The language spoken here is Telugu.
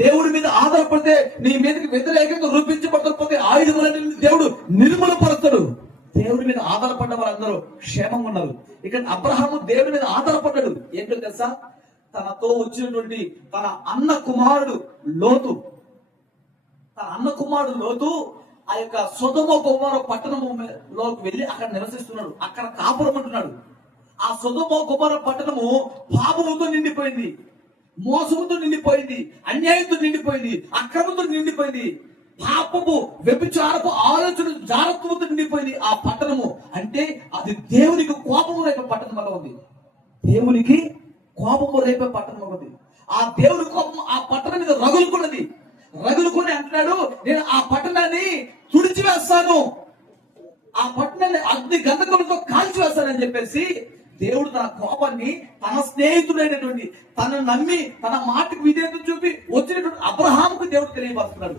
దేవుడి మీద ఆధారపడితే నీ మీదకి వ్యతిరేకంగా రూపించబడకపోతే ఆయుధములన్నీ దేవుడు నిర్మూలపరుస్తాడు. దేవుడి మీద ఆధారపడ్డ వాళ్ళందరూ క్షేమంగా ఉన్నారు. ఇక్కడ అబ్రహాము దేవుడి మీద ఆధారపడ్డాడు. ఏంటో తెలుసా? తనతో వచ్చినటువంటి తన అన్న కుమారుడు లోతు ఆ యొక్క సొదొమ గొమొర్రా పట్టణంలోకి వెళ్ళి అక్కడ నివసిస్తున్నాడు. అక్కడ కాపురం ఉంటున్నాడు. ఆ సొదొమ గొమొర్రా పట్టణము పాపముతో నిండిపోయింది, మోసముతో నిండిపోయింది, అన్యాయంతో నిండిపోయింది, అక్రమంతో నిండిపోయింది, పాపము వ్యభిచారపు ఆలోచన జాగ్రత్తతో నిండిపోయింది ఆ పట్టణము. అంటే అది దేవునికి కోపము రేపే పట్టణం వల్ల ఉంది. దేవునికి కోపము రేపే పట్టణం ఉంది. ఆ దేవుని కోపం ఆ పట్టణం మీద రగులుకొని అంటున్నాడు, నేను ఆ పట్టణాన్ని తుడిచివేస్తాను, ఆ పట్టణాన్ని అగ్ని గంధకములతో కాల్చివేస్తానని చెప్పేసి దేవుడు తన కోపాన్ని తన స్నేహితుడైనటువంటి తనను నమ్మి తన మాటకు విధేయత చూపి వచ్చినటువంటి అబ్రహాముకు దేవుడు తెలియపరుస్తున్నాడు.